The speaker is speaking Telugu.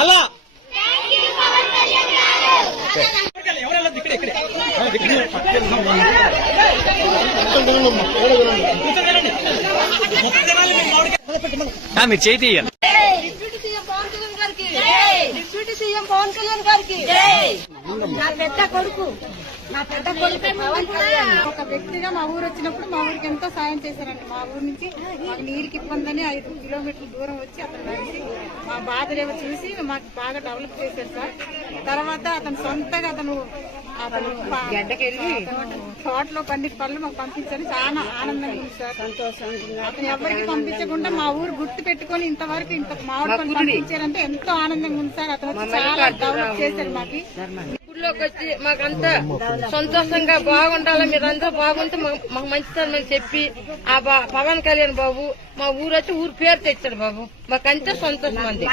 మళ్ళా. మీరు చేయి తీయండి. డిప్యూటీ సీఎం పవన్ కళ్యాణ్ గారికి డిప్యూటీ సీఎం పవన్ కళ్యాణ్ గారికి. నా పెద్ద కొడుకు. నా పెద్ద కొడుకు పవన్ కళ్యాణ్ వ్యక్తిగా మా ఊరు వచ్చినప్పుడు మా ఊరికి ఎంతో సాయం చేశారండి. మా ఊరు నుంచి మాకు నీళ్ళకి ఇబ్బందని ఐదు కిలోమీటర్ల దూరం వచ్చి అతను కలిసి మా బాధలేవో చూసి మాకు బాగా డెవలప్ చేశారు సార్. తర్వాత అతను సొంతగా అతను అతను తోటలో పండి పళ్ళు మాకు పంపించని చాలా ఆనందంగా ఉంది సార్. సంతోషం అతను ఎవరికి పంపించకుండా మా ఊరు గుర్తు పెట్టుకొని ఇంతవరకు ఇంత మామిడి పంపించారంటే ఎంతో ఆనందంగా ఉంది సార్. అతను చాలా డెవలప్ చేశారు మాకు. ఊళ్ళోకి వచ్చి మాకంతా సంతోషంగా బాగుండాలి మీరందరూ బాగుంటే మా- మాకు మంచితనం చెప్పి ఆ పవన్ కళ్యాణ్ బాబు మా ఊరు వచ్చి ఊరు పేరు తెచ్చాడు బాబు. మాకంతా సంతోషం అంది